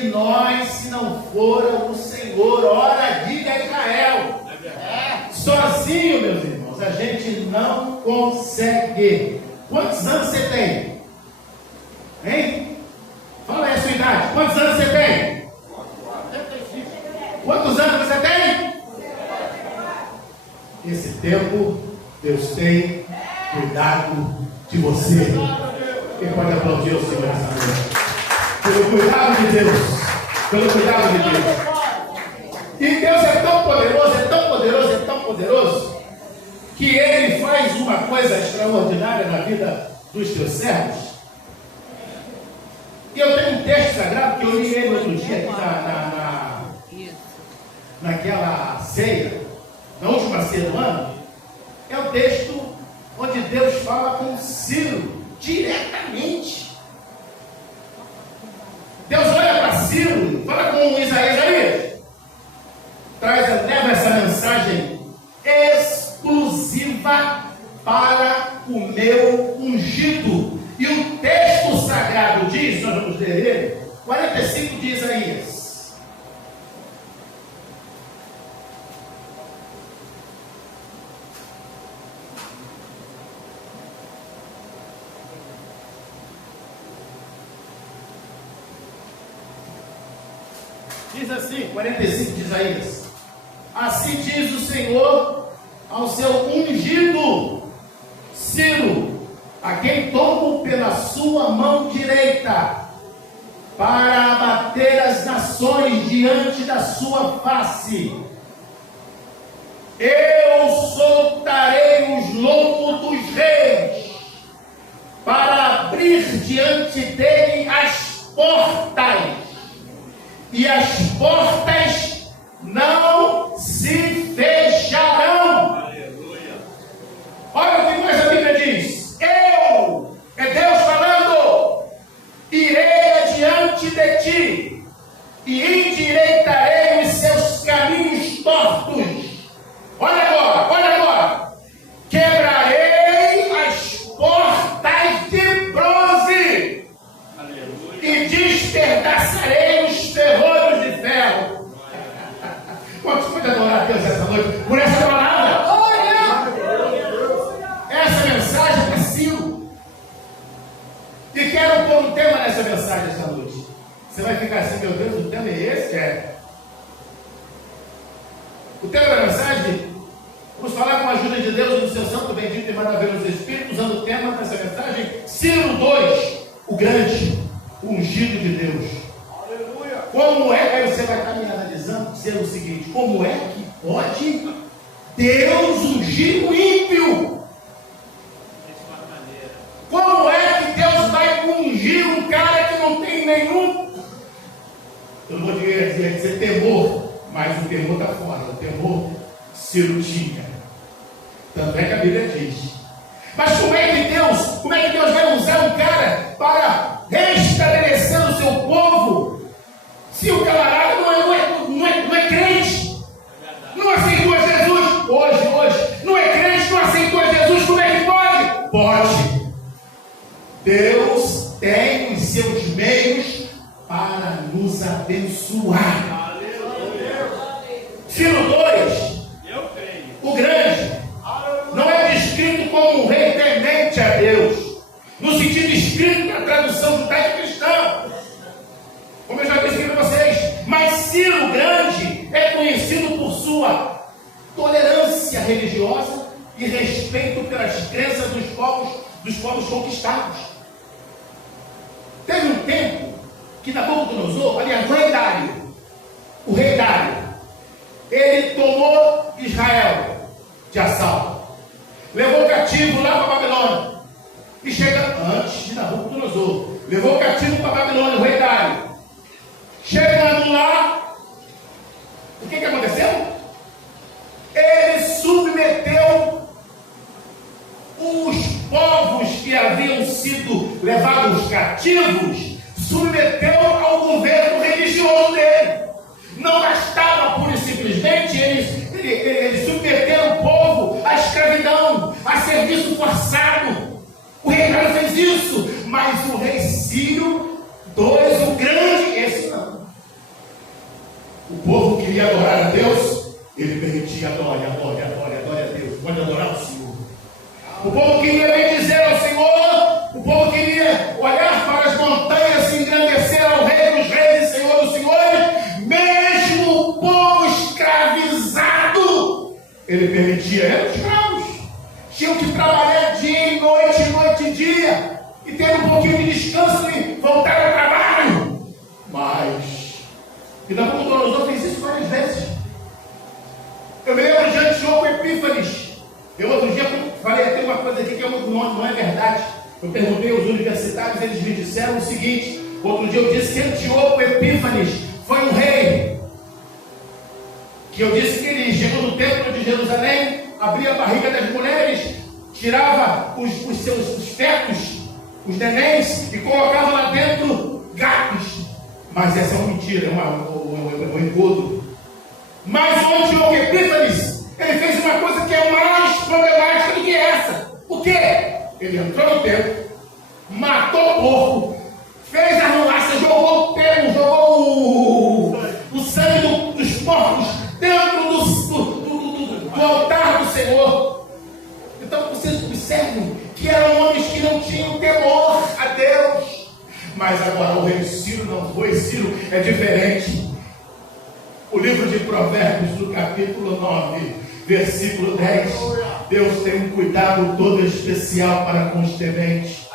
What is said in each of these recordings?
de nós se não for o Senhor? Ora, diga a Israel. Sozinho, meus irmãos, a gente não consegue. Quantos anos você tem? Hein? Fala aí a sua idade. Quantos anos você tem? Quantos anos você tem? Esse tempo, Deus tem cuidado de você. Quem pode aplaudir o Senhor nessa noite? Pelo cuidado de Deus. Pelo cuidado de Deus. E Deus é tão poderoso, é tão poderoso, é tão poderoso, que Ele faz uma coisa extraordinária na vida dos seus servos. E eu tenho um texto sagrado que eu li ele outro dia aqui naquela ceia, na última ceia do ano. É o texto onde Deus fala com Ciro diretamente. Deus olha para Ciro, fala com Isaías, leva essa mensagem exclusiva para o meu ungido. E o texto sagrado diz, nós vamos ler ele, 45 de Isaías. Diz assim, 45 de Isaías: assim diz o Senhor ao seu ungido, Ciro, a quem tomo pela sua mão direita, para abater as nações diante da sua face. Eu soltarei os lomos dos reis, para abrir diante dele as portas, e as portas não se fecharão. Aleluia. Olha o que mais a Bíblia diz. Eu, é Deus falando, irei adiante de ti e endireitarei os seus caminhos tortos. Olha agora. Quebrarei as portas de bronze. Aleluia. E despedaçarei os ferrolhos de ferro. Quantos podem adorar a Deus essa noite por essa palavra? Essa mensagem é para Ciro. E quero pôr um tema nessa mensagem essa noite. Você vai ficar assim, meu Deus, o tema é esse? É. O tema da mensagem, vamos falar com a ajuda de Deus no seu santo, bendito e maravilhoso Espírito, usando o tema dessa mensagem, Ciro 2, o grande, o ungido de Deus. Aleluia. Como é, aí você vai estar me analisando, dizendo o seguinte: como é que pode Deus ungir o ímpio? Como é que Deus vai ungir um cara que não tem nenhum, eu não vou dizer temor, mas o temor está fora, o temor Ciro tinha. Tanto é que a Bíblia diz. Mas como é que Deus vai usar um cara para restabelecer o seu povo, se o camarada não é crente, não aceitou Jesus? Hoje, não é crente, não aceitou Jesus, como é que pode? Pode. Deus tem os seus meios para nos abençoar. Ciro 2, o grande, não é descrito como um rei temente a Deus, no sentido escrito na tradução judaico-cristã, como eu já disse para vocês. Mas Ciro grande é conhecido por sua tolerância religiosa e respeito pelas crenças dos povos conquistados. Teve um tempo que Nabucodonosor, aliás, o rei Dário, ele tomou Israel de assalto, levou cativo lá para a Babilônia, e chega antes de Nabucodonosor, levou cativo para a Babilônia, o rei Dário. Chegando lá, o que aconteceu? Ele submeteu os povos que haviam sido levados cativos, submeteu ao governo religioso dele. Não bastava pura e simplesmente ele submeter o povo à escravidão, a serviço forçado. O rei Dário fez isso, mas o rei Ciro II, o grande, esse não. adorar a Deus, ele permitia adore a Deus. Pode adorar o Senhor. O povo queria bendizer ao Senhor, o povo queria olhar para as montanhas e engrandecer ao Rei dos Reis e Senhor dos Senhores, mesmo o povo escravizado, ele permitia, eram escravos, tinham que trabalhar dia e noite e dia, e ter um pouquinho de descanso e voltar ao trabalho. Mas, e Nabucodonosor fez isso várias vezes. Eu me lembro de Antíoco Epífanes. Eu outro dia falei até uma coisa aqui que não é verdade. Eu perguntei aos universitários, eles me disseram o seguinte: outro dia eu disse que Antíoco Epífanes foi um rei, que eu disse que ele chegou no templo de Jerusalém, abria a barriga das mulheres, tirava os seus fetos, os nenéns, e colocava lá dentro gatos. Mas essa é uma mentira, é um engodo. Mas o Antíoco Epífanes, ele fez uma coisa que é mais problemática do que essa. O quê? Ele entrou no templo, matou o porco, fez a arruaça, jogou o sangue dos porcos dentro do altar do Senhor. Então vocês observam que eram homens que não tinham temor a Deus. Mas agora o rei Ciro não foi. Ciro é diferente. O livro de Provérbios, no capítulo 9, versículo 10, Deus tem um cuidado todo especial para com os tementes.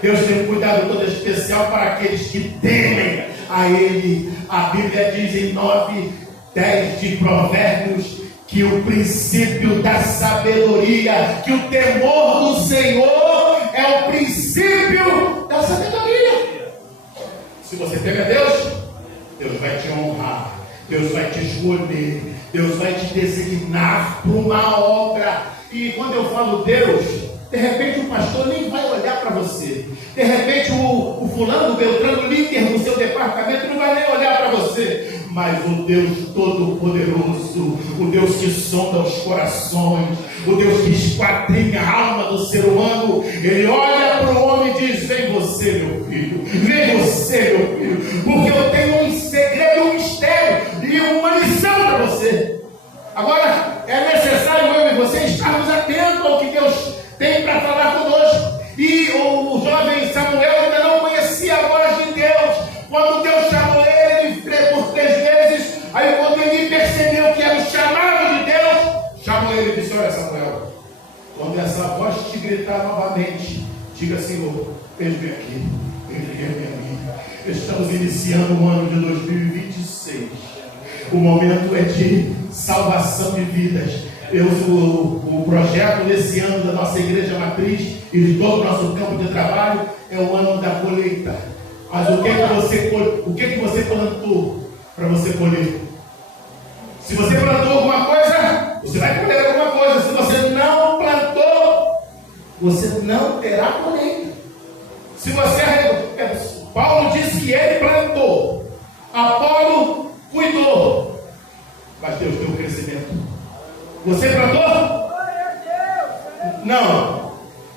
Deus tem um cuidado todo especial para aqueles que temem a Ele. A Bíblia diz em 9, 10 de Provérbios que o princípio da sabedoria, que o temor do Senhor é o princípio da sabedoria. Se você teme a Deus, Deus vai te honrar, Deus vai te escolher, Deus vai te designar para uma obra. E quando eu falo Deus, de repente o pastor nem vai olhar para você. De repente o fulano, o Beltrano, líder do seu departamento, não vai nem olhar para você. Mas o Deus Todo-Poderoso, o Deus que sonda os corações, o Deus que esquadrinha a alma do ser humano, Ele olha para o homem e diz: vem você, meu filho, vem você, meu filho, porque eu tenho um segredo, um mistério e uma lição para você. Agora, é necessário eu e você estarmos atentos ao que Deus tem para falar conosco. E o jovem Samuel ainda não conhecia a voz de Deus. Quando Deus chamou ele por 3 vezes, aí quando ele percebeu que era o chamado de Deus, chamou ele e disse: olha, Samuel, quando essa voz te gritar novamente, diga: Senhor, eis-me aqui, envia-me a mim. Estamos iniciando o ano de 2026. O momento é de salvação de vidas. O projeto desse ano da nossa igreja matriz e de todo o nosso campo de trabalho é o ano da colheita. Mas o que você plantou para você colher? Se você plantou alguma coisa, você vai colher alguma coisa. Se você não plantou, você não terá colheita. Se você, Paulo disse que ele plantou, Apolo cuidou, mas Deus deu o crescimento. Você plantou? Não.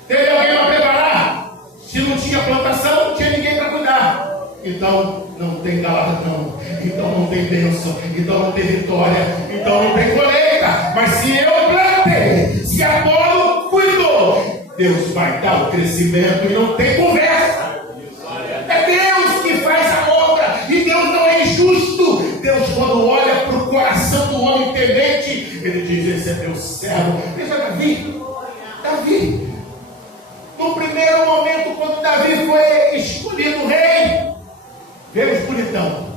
Teve alguém para preparar? Se não tinha plantação, não tinha ninguém para cuidar. Então não tem galardão, então não tem bênção, então não tem vitória, então não tem colheita. Mas se eu plantei, se Apolo cuidou, Deus vai dar o crescimento e não tem conversa. É Deus que faz a obra e Deus não é injusto. Deus, quando olha para o coração do homem temente, Ele diz: esse é meu servo. Veja Davi. No primeiro momento, quando Davi foi escolhido rei, veio o escuridão.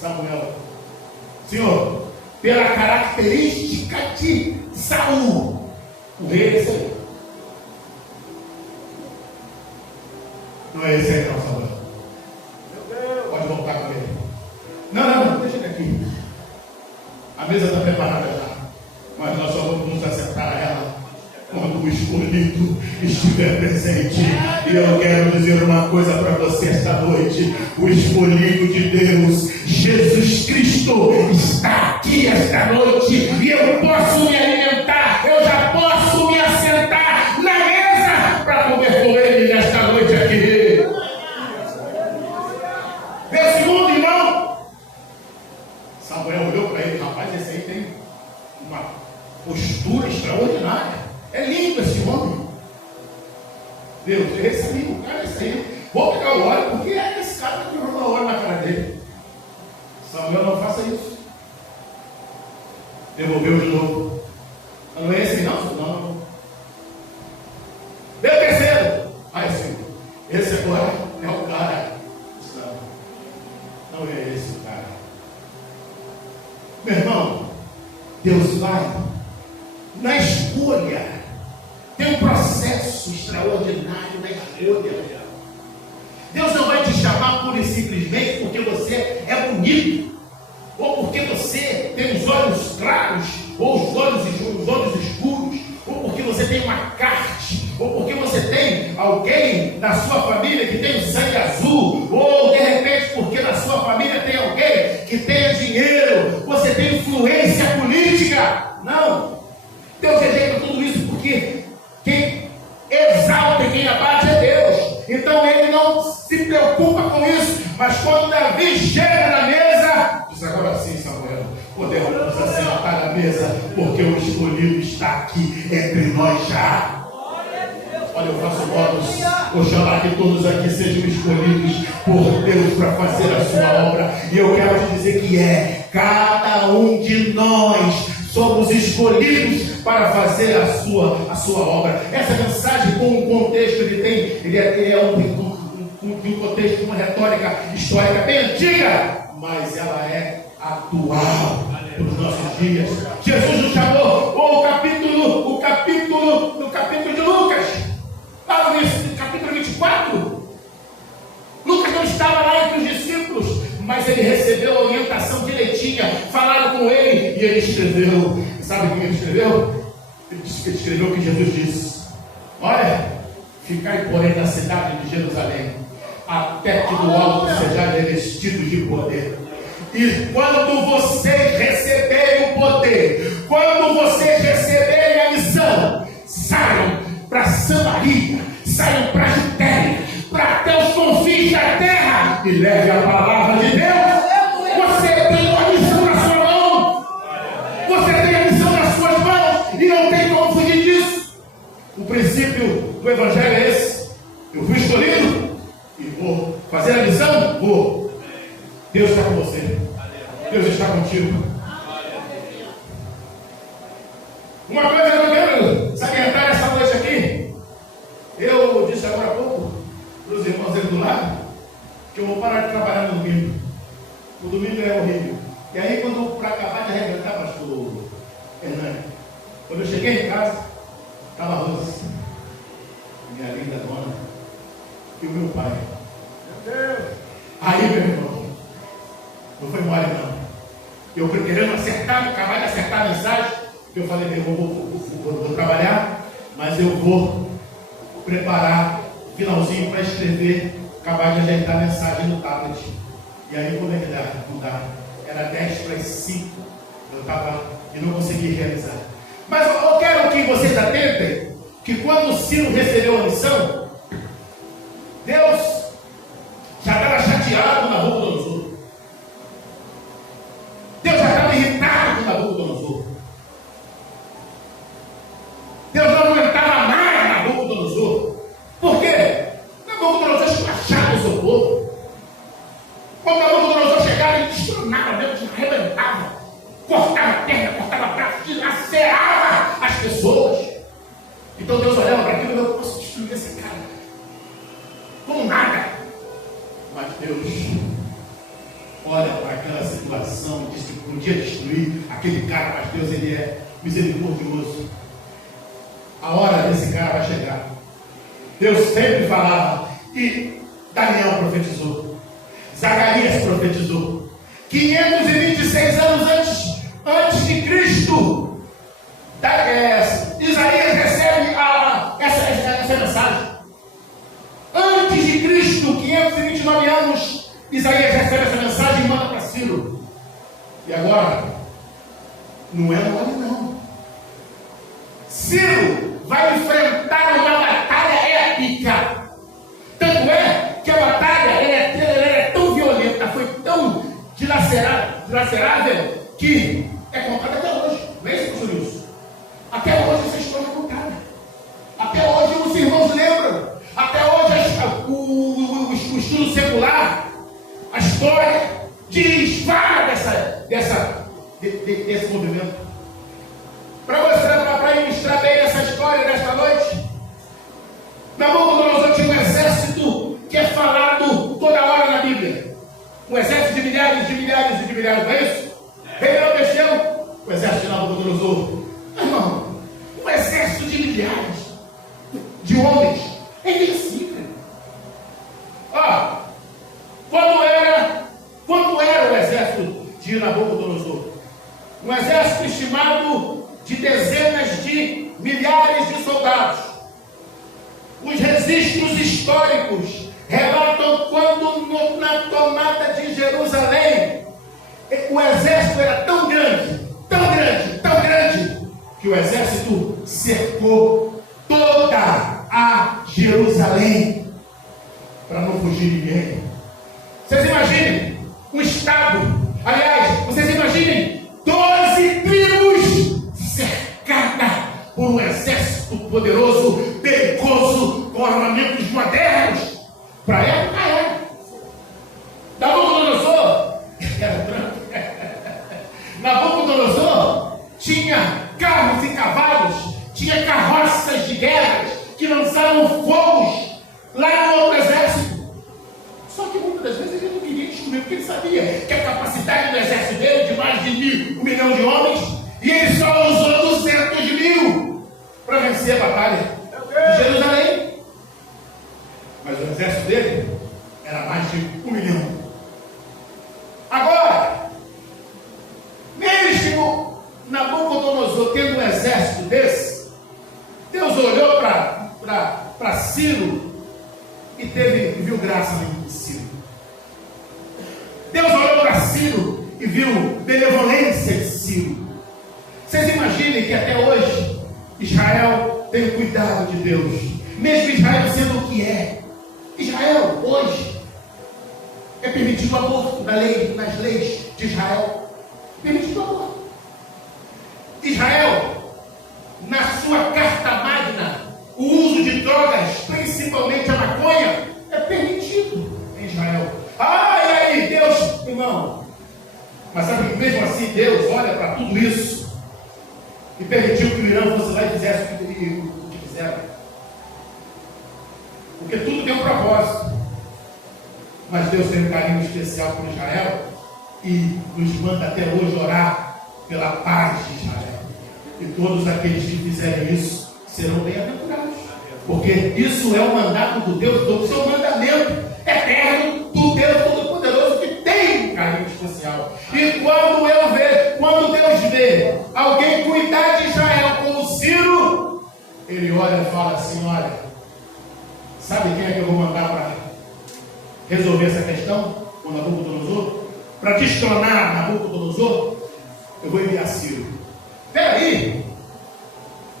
Samuel: Senhor, pela característica de Saul, o rei é esse aí. Não é esse aí não, Samuel. Pode voltar com ele. Não, deixa ele aqui. A mesa está preparada já, mas nós só vamos nos assentar a ela quando o escolhido estiver presente. E eu quero dizer uma coisa para você esta noite: o escolhido de Deus, Jesus Cristo, está aqui esta noite, e eu posso me alimentar, eu já posso me assentar na mesa para comer com Ele nesta noite aqui. Meu segundo irmão, postura extraordinária. É lindo esse homem. Deus, esse aí, o cara é esse aí. Vou pegar o óleo, porque é esse cara que jogou óleo na cara dele. Samuel, não faça isso. Devolveu de novo. Não é esse não? Não. Veio o terceiro. Aí sim. Esse agora é o cara. Não é esse o cara. Meu irmão, Deus vai na escolha. Tem um processo extraordinário na escolha. Deus não vai te chamar pura e simplesmente porque você é bonito, ou porque você tem os olhos claros, ou os olhos escuros, ou porque você tem uma carte, ou porque você tem alguém na sua família que tem o sangue azul, ou de repente porque na sua família tem alguém que tenha dinheiro, você tem influência política. Não. Deus rejeita tudo isso porque quem exalta e quem abate é Deus. Então ele não se preocupa com isso. Mas quando Davi chega na mesa, diz: agora sim, Samuel, podemos nos assentar na mesa, porque o escolhido está aqui entre nós já. Olha, eu faço votos, oxalá que todos aqui sejam escolhidos por Deus para fazer a sua obra. E eu quero te dizer que cada um de nós somos escolhidos para fazer a sua obra. Essa mensagem, com um contexto, ele é um contexto, uma retórica histórica bem antiga, mas ela é atual para os nossos dias. Jesus nos chamou, no capítulo de Lucas, lá no capítulo 24. Lucas não estava lá entre os discípulos, mas ele recebeu a orientação direitinha, falaram com ele e ele escreveu. Sabe o que ele escreveu? Ele escreveu o que Jesus disse: olha, ficai porém na cidade de Jerusalém, até que do alto sejais revestidos de poder. E quando vocês receberem o poder, quando vocês receberem a missão, saiam para Samaria, saiam para a Judéia, para até os confins da terra, e leve a palavra de Deus. Você tem uma missão na sua mão, você tem a missão nas suas mãos, e não tem como fugir disso. O princípio do Evangelho é esse: eu fui escolhido e vou fazer a missão, vou. Deus está com você, Deus está contigo. Uma coisa que eu quero salientar nessa noite aqui, eu disse agora há pouco para os irmãos ali do lado que eu vou parar de trabalhar no domingo. O domingo é horrível. E aí, quando para acabar de arrebentar, pastor Hernani, quando eu cheguei em casa, estava a Rose, minha linda dona, e o meu pai. Meu Deus! Aí, meu irmão, não foi mole não. Eu querendo acabar de acertar a mensagem, eu falei: eu vou trabalhar, mas eu vou preparar finalzinho para escrever, acabar de ajeitar a mensagem no tablet. E aí, como é que dá? Não dá. Era 10 para as 5. Eu estava e não consegui realizar. Mas eu quero que vocês atentem que quando Ciro recebeu a missão, Deus já estava chateado com Nabucodonosor. Deus já estava irritado com Nabucodonosor. Deus não aguentava mais Nabucodonosor. Por quê? Nabucodonosor escrachava o seu povo. Quando Nabucodonosor chegava, ele destronava Deus, arrebentava, cortava a perna, cortava braço, dilacerava as pessoas. Então Deus olhava para aquilo e eu posso destruir esse cara com nada. Mas Deus olha para aquela situação e diz que podia destruir aquele cara, mas Deus, ele é misericordioso. A hora desse cara vai chegar. Deus sempre falava, e Daniel profetizou, Zacarias profetizou, 526 anos antes de Cristo, Isaías recebe essa mensagem. Antes de Cristo, 529 anos, Isaías recebe essa mensagem e manda para Ciro. E agora, não é mole não. Ciro vai enfrentar uma batalha épica. Tanto é que a batalha é tão violenta, foi tão dilacerável, que é contada até hoje. Não é isso, pastor Wilson? A estudo secular, a história diz, fala desse movimento. Para mostrar, para ilustrar bem essa história desta noite, Nabucodonosor tinha um exército que é falado toda hora na Bíblia. Um exército de milhares, de milhares e de milhares, não é isso? Rei não mexeu, o exército de Nabucodonosor. Irmão, um exército de milhares de homens é invencível. Ó, quanto era o exército de Nabucodonosor? Um exército estimado de dezenas de milhares de soldados. Os registros históricos relatam quando na tomada de Jerusalém, o exército era tão grande, que o exército cercou toda a Jerusalém para não fugir ninguém. Vocês imaginem um estado, aliás, vocês imaginem 12 tribos cercadas por um exército poderoso, belicoso, com armamentos modernos. Para a época era. Nabucodonosor era branco. Nabucodonosor tinha carros e cavalos, tinha carroças de guerra que lançavam fogos lá no outro exército. Só que muitas das vezes ele não queria descobrir, porque ele sabia que a capacidade do exército dele de mais de 1 milhão de homens, e ele só usou 200.000 para vencer a batalha de Jerusalém. Mas o exército dele era mais de 1 milhão. Agora, mesmo Nabucodonosor tendo um exército desse, Deus olhou para Ciro e viu graça em Ciro. Deus olhou para Ciro e viu benevolência em Ciro. Vocês imaginem que até hoje Israel tem cuidado de Deus, mesmo Israel sendo o que é. Israel hoje é permitido o aborto nas leis de Israel. Permitido o aborto. Israel, na sua carta magna, o uso de drogas, principalmente a maconha, é permitido em Israel. Ah, e aí, Deus, irmão, mas sabe que mesmo assim Deus olha para tudo isso e permitiu que o Irã fosse lá e fizesse o que fizeram. Porque tudo tem um propósito. Mas Deus tem um carinho especial por Israel e nos manda até hoje orar pela paz de Israel. E todos aqueles que fizerem isso serão bem-aventurados. Porque isso é o mandato do Deus, do seu mandamento eterno do Deus Todo-Poderoso, que tem um carinho especial. E quando Deus vê alguém cuidar de Israel como Ciro, ele olha e fala assim: olha, sabe quem é que eu vou mandar para resolver essa questão com Nabucodonosor? Para destronar Nabucodonosor, eu vou enviar Ciro. Peraí,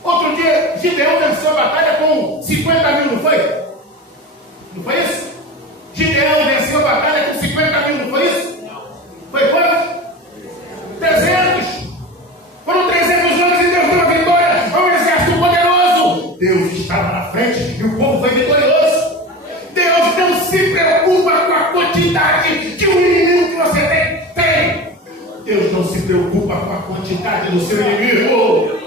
outro dia Gideão venceu a batalha com 50.000, não foi? Não foi isso? Gideão venceu a batalha com 50.000, não foi isso? Foi quanto? 300. Foram 300 anos e Deus deu a vitória a um exército poderoso. Deus estava na frente e o povo foi vitorioso. Deus não se preocupa com a quantidade que o inimigo que você tem. Deus não se preocupa com a quantidade do seu inimigo.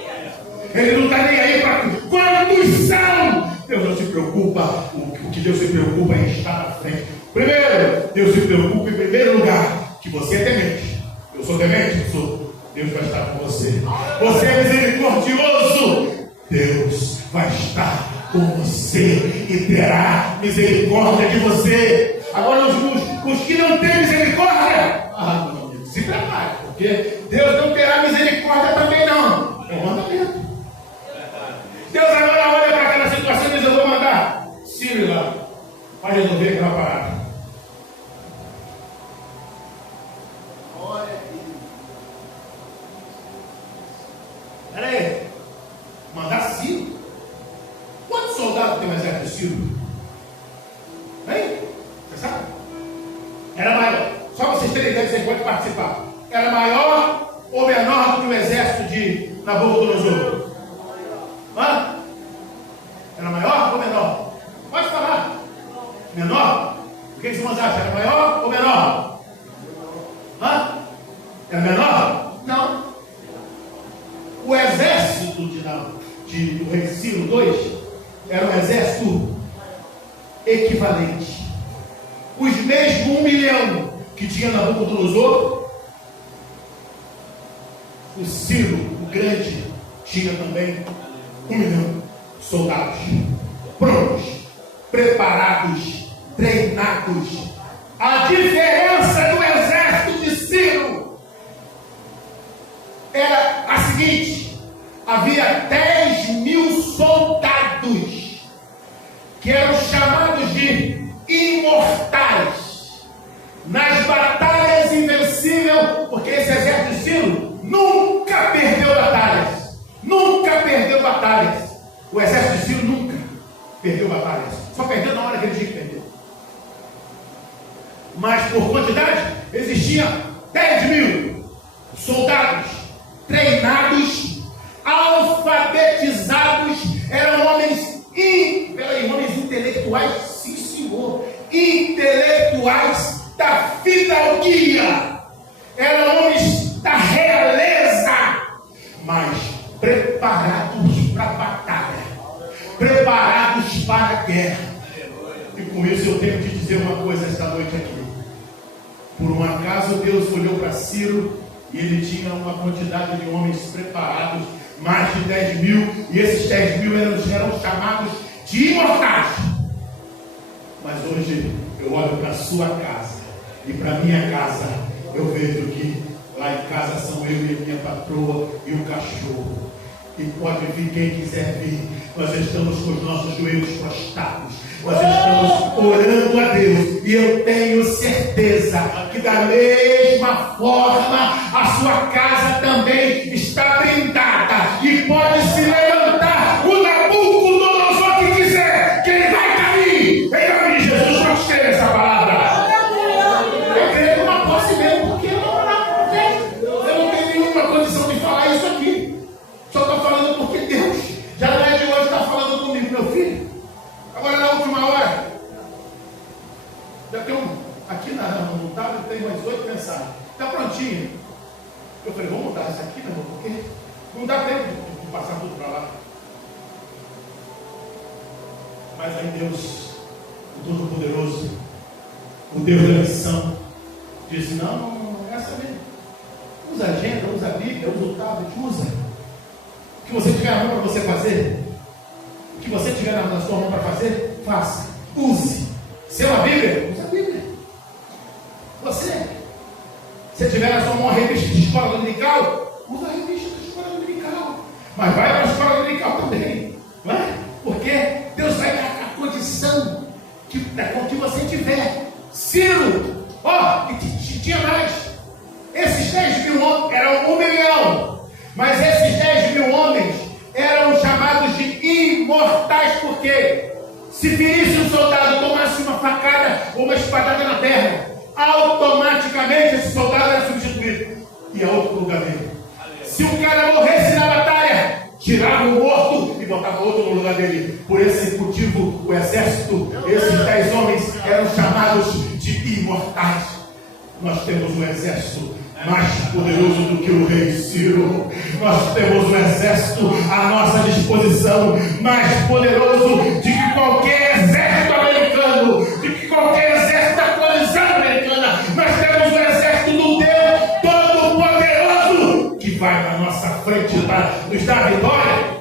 Ele não está nem aí para quantos são. Deus não se preocupa. O que Deus se preocupa é estar na frente. Primeiro, Deus se preocupa em primeiro lugar que você é temente. Eu sou temente? Eu sou. Deus vai estar com você. Você é misericordioso. Deus vai estar com você e terá misericórdia de você. Agora, os que não têm misericórdia, meu amigo, se prepare, porque Deus não terá misericórdia também, não. É um mandamento. Deus agora olha para aquela situação e diz: eu vou mandar Ciro lá para resolver aquela parada. Olha aqui. Espera aí. Mandar Ciro? Quantos soldados tem o exército de Ciro? Hein? Você sabe? Era maior. Só para vocês terem ideia, vocês podem participar. Era maior ou menor do que o exército de Nabucodonosor? Hã? Era maior ou menor? Pode falar. Menor? Porque que os irmãos acham? Era maior ou menor? Hã? Era menor? Não. O exército do rei Ciro II era um exército equivalente. Os mesmos 1 milhão que tinha Nabucodonosor, o Ciro, o grande, tinha também 1 milhão de soldados prontos, preparados, treinados. A diferença do exército de Ciro era a seguinte: havia 10.000 soldados que eram chamados de imortais, nas batalhas invencíveis, porque esse exército de Ciro nunca perdeu batalhas, nunca perdeu batalhas. O exército de Ciro nunca perdeu batalhas, só perdeu na hora que ele tinha que perder. Mas por quantidade, existia 10.000 soldados treinados, alfabetizados, eram homens intelectuais, sim senhor, intelectuais da fidalguia, eram homens da realeza, mas preparados para a batalha, preparados para a guerra. E com isso eu tenho que dizer uma coisa esta noite aqui. Por um acaso Deus olhou para Ciro e ele tinha uma quantidade de homens preparados, mais de 10.000, e esses 10.000 eram chamados de imortais. Mas hoje eu olho para a sua casa e para a minha casa, eu vejo que lá em casa são eu e a minha patroa e o cachorro. E pode vir quem quiser vir. Nós estamos com os nossos joelhos prostrados, nós estamos orando a Deus, e eu tenho certeza que da mesma forma a sua casa também está blindada e pode se levantar o Nabucodonosor que quiser, que ele vai cair. Em nome de Jesus, vamos crer nessa palavra. Eu creio que uma posse mesmo, porque eu não tenho nenhuma condição de falar isso aqui. Só estou falando porque Deus já não é de hoje, está falando comigo, meu filho. Agora na última hora, já tem aqui no tablet tem mais 8 mensagens. Está prontinho. Eu falei, vamos mudar isso aqui, meu irmão, porque não dá tempo de passar tudo para lá. Mas aí Deus, o Todo-Poderoso, o Deus da missão, disse, não, essa mesmo. Usa a agenda, usa a Bíblia, usa o tablet, usa. O que você tiver na mão para você fazer, o que você tiver na sua mão para fazer, faça. Use. Se é uma Bíblia, use a Bíblia. Se tiver na sua mão a revista de escola dominical, usa a revista de escola dominical. Mas vai para a escola dominical também. Não é? Porque Deus vai dar a condição que você tiver. Ciro, e tinha mais. Esses 10.000 homens eram 1 milhão. Mas esses 10.000 homens eram chamados de imortais, porque se ferisse um soldado, tomasse uma facada ou uma espadada na perna, automaticamente esse soldado era substituído e ia outro lugar dele. Se um cara morresse na batalha, tirava o morto e botava outro no lugar dele. Por esse motivo, o exército, esses 10 homens eram chamados de imortais. Nós temos um exército mais poderoso do que o rei Ciro. Nós temos um exército à nossa disposição, mais poderoso do que qualquer exército americano, do que qualquer exército da coalizão americana. Nós temos um exército do Deus Todo-Poderoso que vai na nossa frente para nos dar vitória.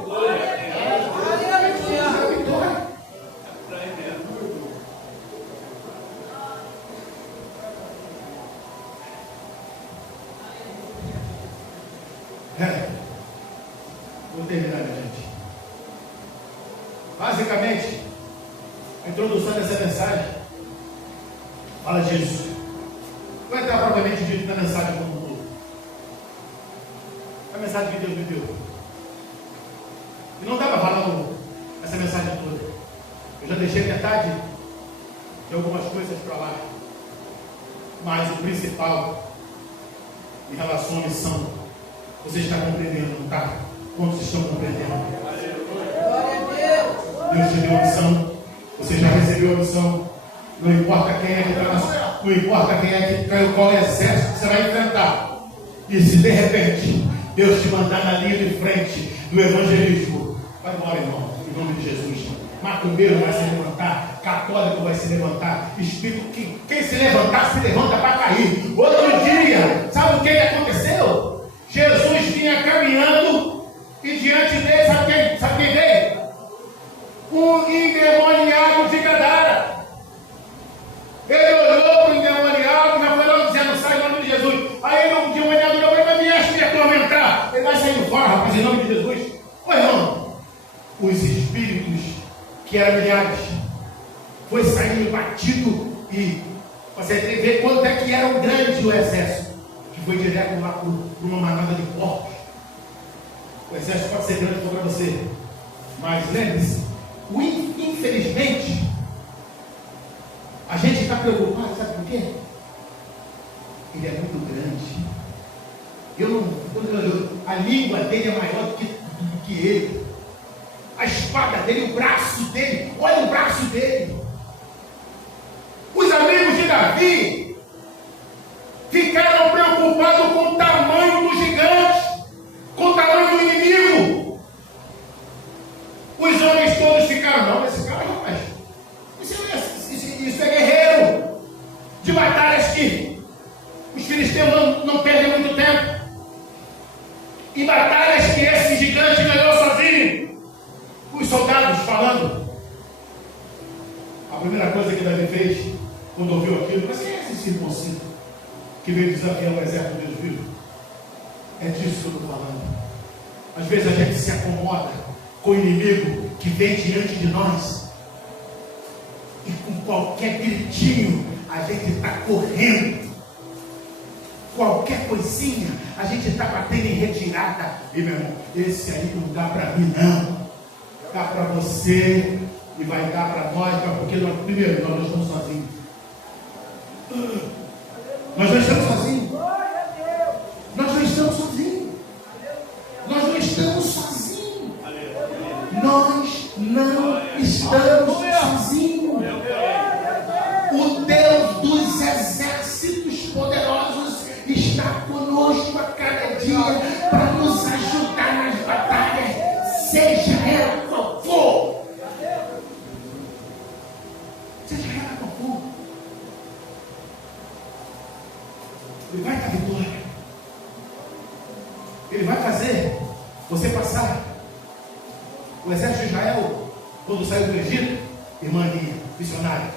Vou terminar, minha gente. Basicamente, a introdução dessa mensagem fala disso. Não é estar propriamente dito na mensagem como um todo. É a mensagem que Deus me deu. E não dá para falar essa mensagem toda. Eu já deixei metade de algumas coisas para lá. Mas o principal, em relação à missão, você está compreendendo, não está? Quantos estão compreendendo? Deus te deu a missão, você já recebeu a missão, Não importa quem é que está não importa quem é que caiu, qual exército que você vai enfrentar. E se de repente Deus te mandar na linha de frente do evangelismo, vai embora, irmão, em nome de Jesus. Macumbeiro vai se levantar, católico vai se levantar, espírito, quem se levantar se levanta para cair. Outro dia, sabe o que aconteceu? Jesus vinha caminhando e diante dele, sabe quem veio? Um endemoniado de Gadara. Ele olhou para o endemoniado, já foi logo dizendo: sai em nome de Jesus. Aí o endemoniado olhou para ele: vai me atormentar. Ele vai saindo fora, rapaz, em nome de Jesus. Ô irmão, os espíritos, que eram milhares, foi saindo batido, e você tem que ver quanto é que era grande o exército, que foi direto lá para uma manada de porcos. O exército pode ser grande para você, mas lembre-se, infelizmente, a gente está preocupado, sabe por quê? Ele é muito grande. A língua dele é maior do que ele. A espada dele, o braço dele, olha o braço dele. Os amigos de Davi ficaram preocupados com o tamanho do gigante, com o tamanho do inimigo. Os homens todos ficaram: não, esse cara, rapaz, isso é guerreiro de batalhas que os filisteus não perdem muito tempo, em batalhas que esse gigante ganhou sozinho. Os soldados falando. A primeira coisa que Davi fez quando ouviu aquilo: mas quem é esse circunciso que veio desafiar o exército de Deus vivo? É disso que eu estou falando. Às vezes a gente se acomoda com o inimigo que vem diante de nós, e com qualquer gritinho a gente está correndo, qualquer coisinha a gente está batendo em retirada. E meu irmão, esse aí não dá para mim não. Dá para você e vai dar para nós, porque primeiro, nós não estamos sozinhos. Nós não estamos sozinhos. Nós não estamos sozinhos. Nós não estamos sozinhos. Nós não estamos sozinhos. O Deus dos exércitos poderosos está conosco a cada dia para nos ajudar nas batalhas, seja ela qual for. Seja ela qual for. Ele vai dar vitória. Ele vai fazer você passar. O exército de Israel, quando saiu do Egito, irmã minha, missionária,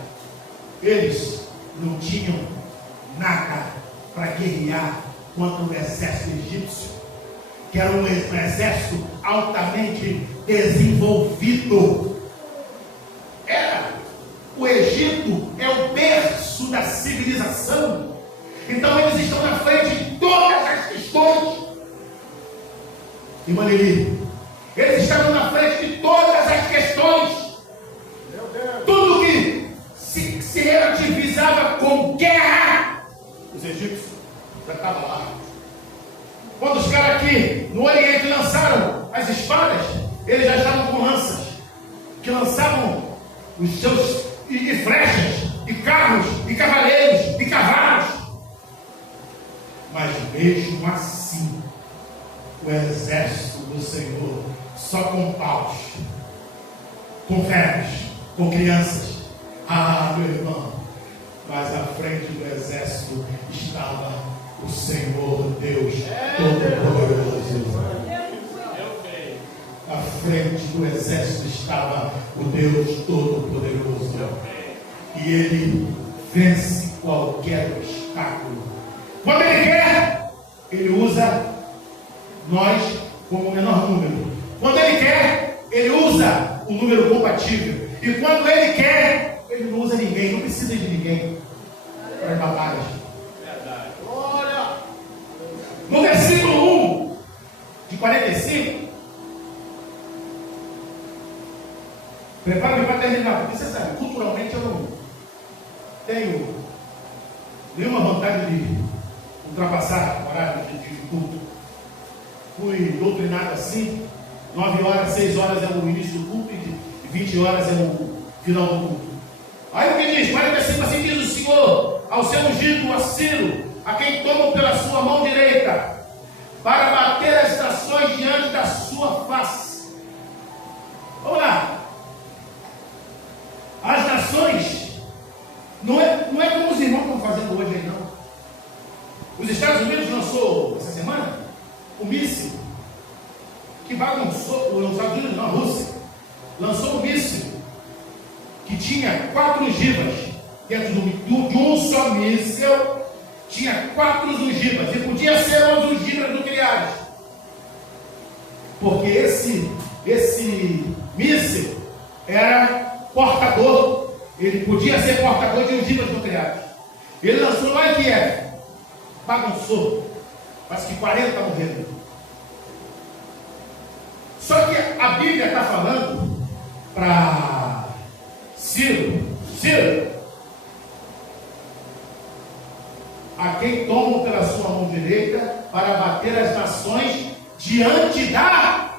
eles não tinham nada para guerrear contra o exército egípcio, que era um exército altamente desenvolvido. O Egito é o berço da civilização. Então eles estão na frente de todas as questões. Irmã Lili, eles estavam na frente de todas as questões. Tudo que se relativizava com guerra, os egípcios já estavam lá. Quando os caras aqui no Oriente lançaram as espadas, eles já estavam com lanças, que lançavam os seus e flechas, e carros, e cavaleiros, e cavalos. Mas mesmo assim, o exército do Senhor, só com paus, com febres, com crianças. Ah, meu irmão, mas à frente do exército estava o Senhor Deus Todo-Poderoso. À frente do exército estava o Deus Todo-Poderoso. E Ele vence qualquer obstáculo. Quando Ele quer, Ele usa nós como menor número. Quando Ele quer, Ele usa o número compatível. E quando Ele quer, Ele não usa ninguém, não precisa de ninguém para as batalhas. Olha! No versículo 1 de 45, prepara-me para terminar, porque você sabe, culturalmente eu não tenho nenhuma vontade de ultrapassar o horário de culto. Fui doutrinado assim: 9 horas, 6 horas é o início do culto e 20 horas é o final do culto. Aí o que diz? 45, assim diz o Senhor ao seu ungido, a Ciro, a quem tomo pela sua mão direita, para bater as nações diante da sua face. Vamos lá. As nações não é como os irmãos estão fazendo hoje aí, não. Os Estados Unidos lançou essa semana o míssil que bagunçou, os Estados Unidos não, a Rússia lançou um míssil que tinha 4 ogivas dentro de um só míssil, tinha 4 ogivas e podia ser as ogivas nucleares, porque esse míssil era portador, ele podia ser portador de ogivas nucleares. Ele lançou lá em Kiev, bagunçou, quase que 40 morreram. Só que a Bíblia está falando para Ciro, a quem tomo pela sua mão direita para bater as nações diante da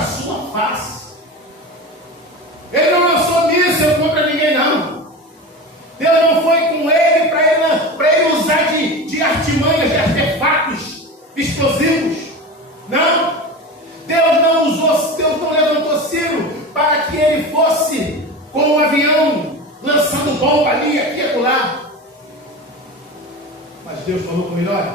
sua face. Ele não lançou míssil contra ninguém, não. Deus não foi com ele para ele usar de artimanhas, de artefatos explosivos. Não. Deus não usou, Deus não levantou Ciro para que ele fosse com um avião lançando bomba ali, aqui e acolá. Mas Deus falou com ele: olha,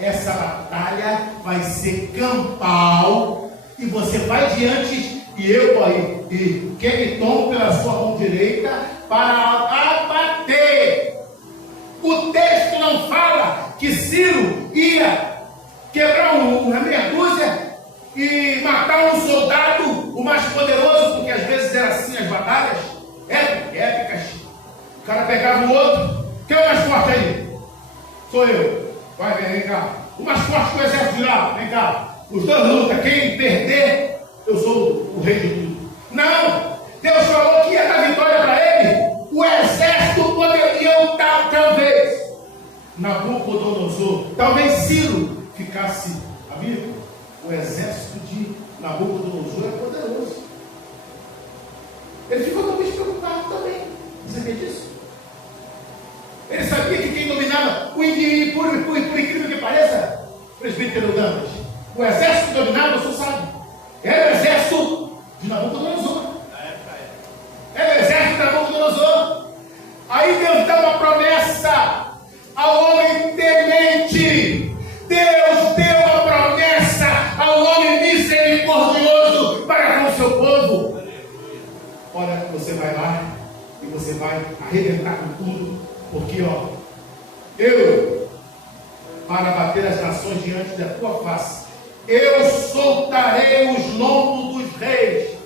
essa batalha vai ser campal e você vai diante e eu aí, e quem me toma pela sua mão direita para abater. O texto não fala que Ciro ia quebrar uma meia dúzia e matar um soldado, o mais poderoso, porque às vezes era assim as batalhas épicas. O cara pegava o outro. Quem é o mais forte aí? Sou eu. Vai, vem cá. O mais forte do exército de lá, vem cá. Os dois lutam. Quem perder, eu sou o rei de tudo. Não! Deus falou que ia dar vitória para ele. O exército poderia lutar, talvez Nabucodonosor, talvez Ciro ficasse amigo. O exército de Nabucodonosor é poderoso. Ele ficou talvez preocupado também. Você sabia disso? Ele sabia que quem dominava o indivíduo, por incrível que pareça, presbítero Damas, o exército que dominava, você sabe, era o exército de Nabucodonosor. Era o exército de Nabucodonosor. Aí Deus dá uma promessa ao homem temente. Deus deu uma promessa ao homem misericordioso para com o seu povo. Olha, você vai lá e você vai arrebentar com tudo, porque eu, para bater as nações diante da tua face, eu soltarei os lombos dos reis.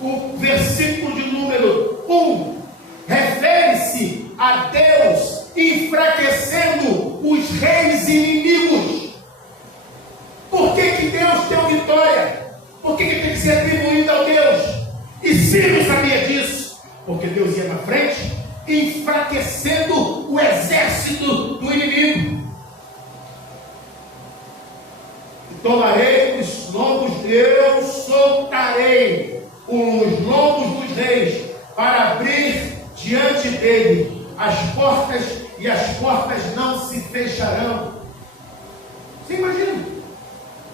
O versículo de número 1 refere-se a Deus enfraquecendo os reis inimigos. Por que Deus deu vitória? Por que tem que ser atribuído a Deus? E Ciro sabia disso, porque Deus ia na frente, enfraquecendo o exército do inimigo. Tomarei os lombos, eu soltarei os lombos dos reis, para abrir diante dele as portas, e as portas não se fecharão. Você imagina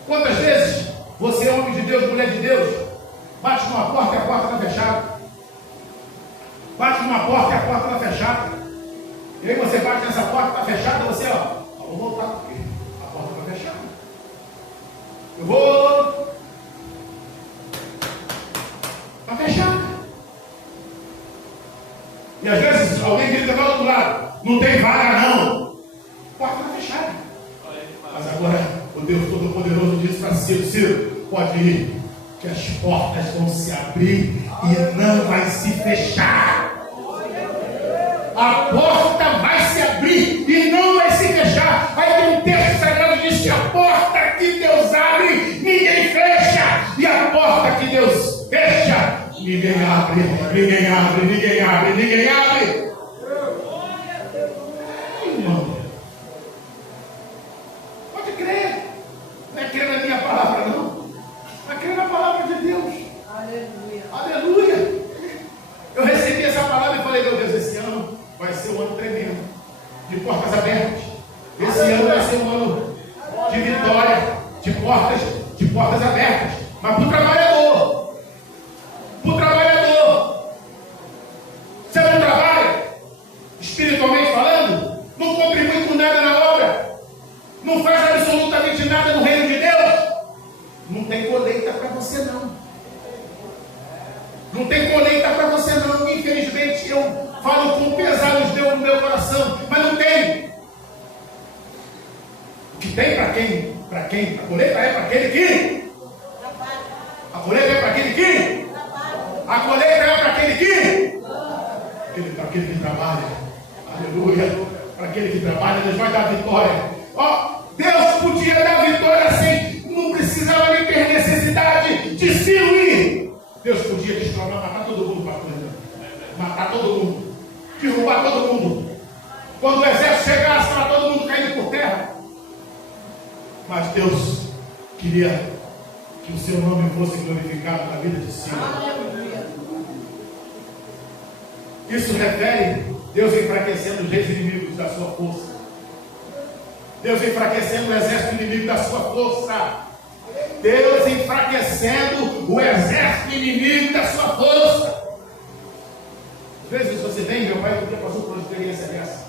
quantas vezes você, homem de Deus, mulher de Deus, bate numa porta e a porta está fechada. Bate numa porta e a porta está fechada. E aí você bate nessa porta, está fechada, você, vou voltar, porque a porta está fechada. Eu vou. Está fechada. E às vezes alguém grita do outro lado: não tem vaga não. A porta está fechada. Mas agora o Deus Todo-Poderoso diz para Ciro: pode ir, que as portas vão se abrir e não vai se fechar. A porta vai se abrir e não vai se fechar. Aí tem um texto sagrado que diz que a porta que Deus abre, ninguém fecha. E a porta que Deus fecha, ninguém abre, ninguém abre, ninguém abre, ninguém abre. Irmão, pode crer. Não é crer na minha palavra, não. É crer na palavra de Deus. Aleluia. Aleluia. portas abertas. Esse ano vai ser um ano de vitória, de portas abertas. Mas para o trabalhador. Para o trabalhador. Você não trabalha, espiritualmente falando, não contribui com nada na obra, não faz absolutamente nada no reino de Deus, não tem colheita para você não. Não tem colheita para você não. Infelizmente eu falo com pesar no meu coração, mas não tem. O que tem para quem? Para quem? A colheita é para aquele que? A colheita é para aquele que? A colheita é para aquele que? Para aquele que trabalha. Aleluia. Para aquele que trabalha, Deus vai dar vitória. Ó, Deus podia dar vitória sem, não precisava nem ter necessidade de se unir. Deus podia destronar, matar todo mundo para a coisa. Matar todo mundo. Derrubar todo mundo. Quando o exército chegasse, estava todo mundo caindo por terra. Mas Deus queria que o seu nome fosse glorificado na vida de Sião. Isso refere Deus enfraquecendo os reis inimigos da sua força. Deus enfraquecendo o exército inimigo da sua força. Deus enfraquecendo o exército inimigo da sua força. Às vezes você vem, meu pai já passou por uma experiência dessa.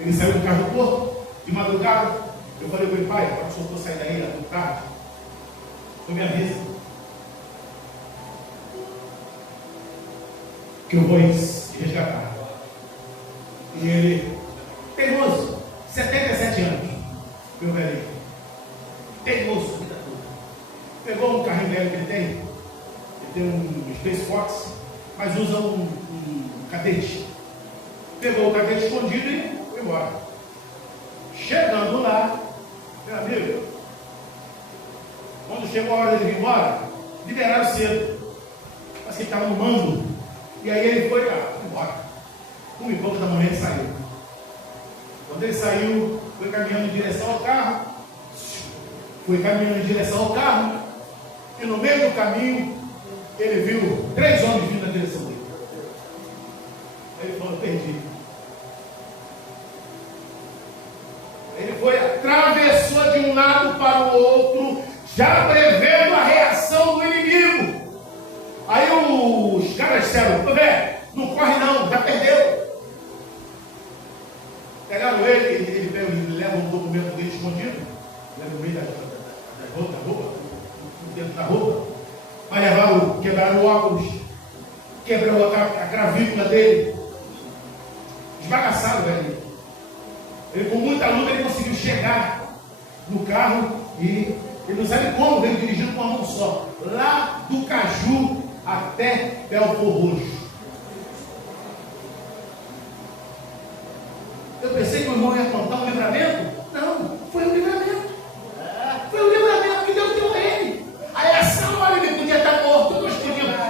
Ele saiu do carro do porto, de madrugada. Eu falei para ele, pai, quando o senhor for sair daí, à tarde, eu me avisa que eu vou resgatar. E ele, teimoso, 77 anos, meu velho, teimoso, vida toda. Pegou um carrinho velho que ele tem um Space Fox, mas usa um cadete. Pegou o cadete escondido e foi embora. Chegando lá, meu amigo, quando chegou a hora dele vir embora, liberaram cedo. Mas que ele estava no mando. E aí ele foi embora. 1h pouco da manhã ele saiu. Quando ele saiu, foi caminhando em direção ao carro. E no meio do caminho, ele viu 3 homens vindo na direção dele. Aí ele falou, perdi. Ele foi, atravessou de um lado para o outro, já prevendo a reação do inimigo. Aí os caras disseram, velho, não corre não, já perdeu. Pegaram ele leva um documento dele escondido, leva no meio da roupa, dentro da roupa. Aí levaram, quebraram o óculos, quebrou a cravícula dele, esbagaçaram ele. Ele, com muita luta, ele conseguiu chegar no carro e ele não sabe como, veio dirigindo com uma mão só, lá do Caju até Belfor Roxo. Eu pensei que o irmão ia contar um livramento. Não, foi um livramento. Foi um livramento que Deus deu a ele. Aí essa hora ele podia estar morto, nós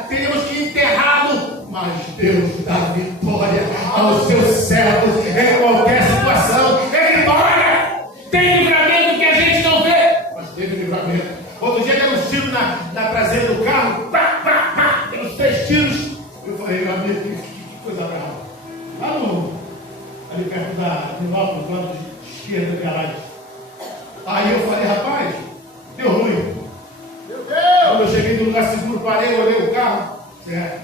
teríamos que enterrá-lo. Mas Deus dá vitória aos seus servos em qualquer situação. É vitória! Tem livramento que a gente não vê, mas teve livramento. Outro dia deram uns tiros na traseira do carro, pá, pá, pá, deu uns 3 tiros. Eu falei, meu amigo, que coisa brava. Lá ali perto da Minópolis, do lado de esquerda da garagem. Aí eu falei, rapaz, deu ruim. Meu Deus! Quando eu cheguei no lugar seguro, parei, olhei o carro. Certo.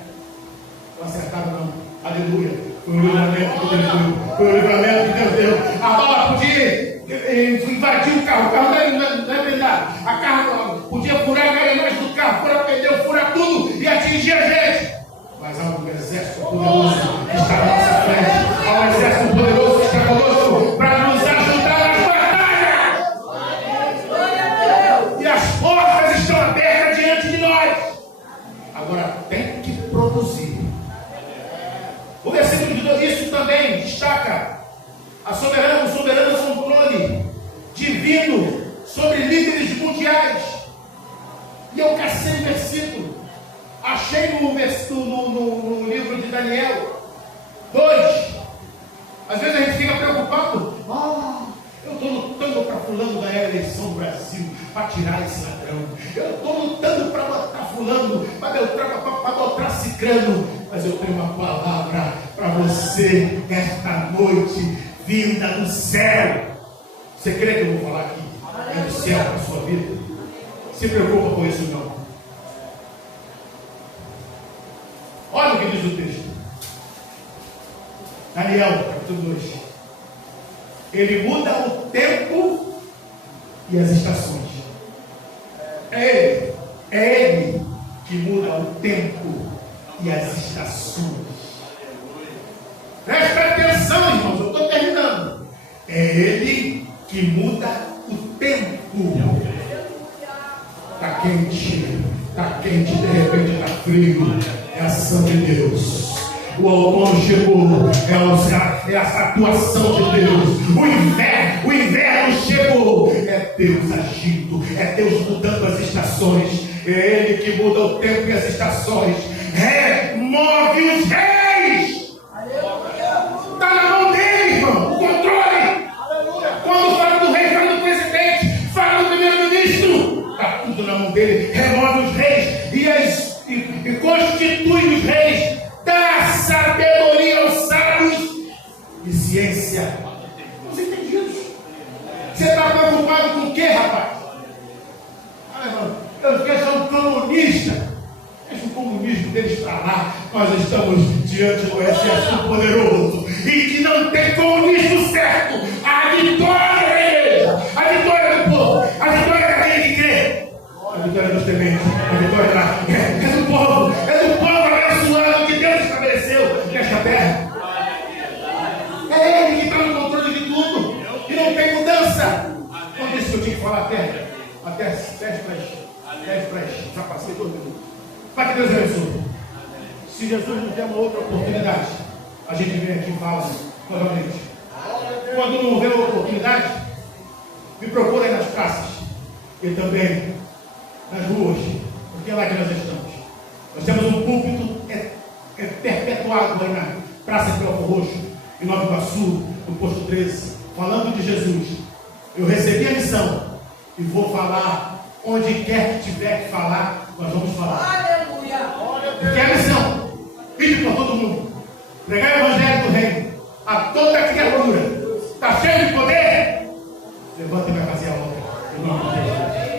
Não acertaram não. Aleluia. Foi o livramento que Deus deu. Foi o livramento que Deus deu. A bala podia invadir o carro não é blindado. A carro podia furar a carenagem do carro, furar pneu, furar tudo e atingir a gente. Mas há um exército poderoso que está na nossa frente. Há um exército poderoso que está conosco para nos ajudar nas batalhas. E as portas estão abertas diante de nós. Agora tem que produzir. O versículo de 2, isso também destaca o soberano controle divino sobre líderes mundiais. E eu cacei o versículo. Achei no livro de Daniel 2. Às vezes a gente fica preocupado. Eu estou lutando para fulano ganhar a eleição do Brasil, para tirar esse ladrão. Eu estou lutando para botar fulano, para botar cicrano. Mas eu tenho uma palavra para você esta noite, vinda do céu. Você crê que eu vou falar aqui? É do céu para a sua vida. Se preocupa com isso não. Olha o que diz o texto. Daniel, capítulo 2. Ele muda o tempo e as estações. É Ele que muda o tempo e as estações. Presta atenção, irmãos, eu estou terminando. É Ele que muda o tempo. Está quente, de repente está frio. É a ação de Deus. O outono chegou, é a atuação de Deus. O inverno chegou, é Deus agindo, é Deus mudando as estações. É Ele que muda o tempo e as estações. Remove os reis. Está na mão dele, irmão, o controle. Quando fala do rei, fala do presidente, fala do primeiro-ministro, está tudo na mão dele. Remove os reis e constitui os reis. Dá sabedoria aos sábios e ciência aos entendidos. Você está preocupado com o quê, rapaz? Irmão, eu quero ser um comunista. Deixa o comunismo deles para lá. Nós estamos diante do exército poderoso e que não tem comunismo certo. A vitória da igreja, a vitória do povo, a vitória daquele que crê, a vitória dos tementes, a vitória é do povo abençoado que Deus estabeleceu nesta terra. É Ele que está no controle de tudo e não tem mudança. Quando disse que eu tinha que falar até 10 flechas, já passei todo mundo. Para que Deus abençoe. Se Jesus nos der uma outra oportunidade, a gente vem aqui e fala novamente. Quando não vê a oportunidade, me procura aí nas praças e também nas ruas, porque é lá que nós estamos. Nós temos um púlpito perpetuado aí na Praça de Belfor Roxo, em Nova Iguaçu, no posto 13, falando de Jesus. Eu recebi a missão e vou falar onde quer que tiver que falar, nós vamos falar. Aleluia! Porque é a missão. Pede para todo mundo. Pregar o evangelho do reino a toda criatura. Está cheio de poder? Levanta e vai fazer a obra. Em nome de Jesus.